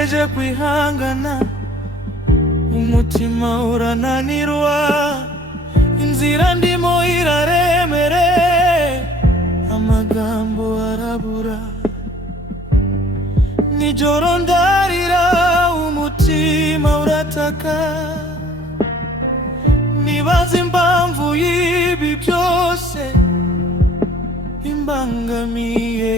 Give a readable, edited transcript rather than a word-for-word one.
nagerageje kwihangana, umutima urananirwa, inzira ndimo iraremere, amagambo arabura, nijoro ndarira, umutima urataka, nibaza impamvu y'ibi byose bimbangamiye.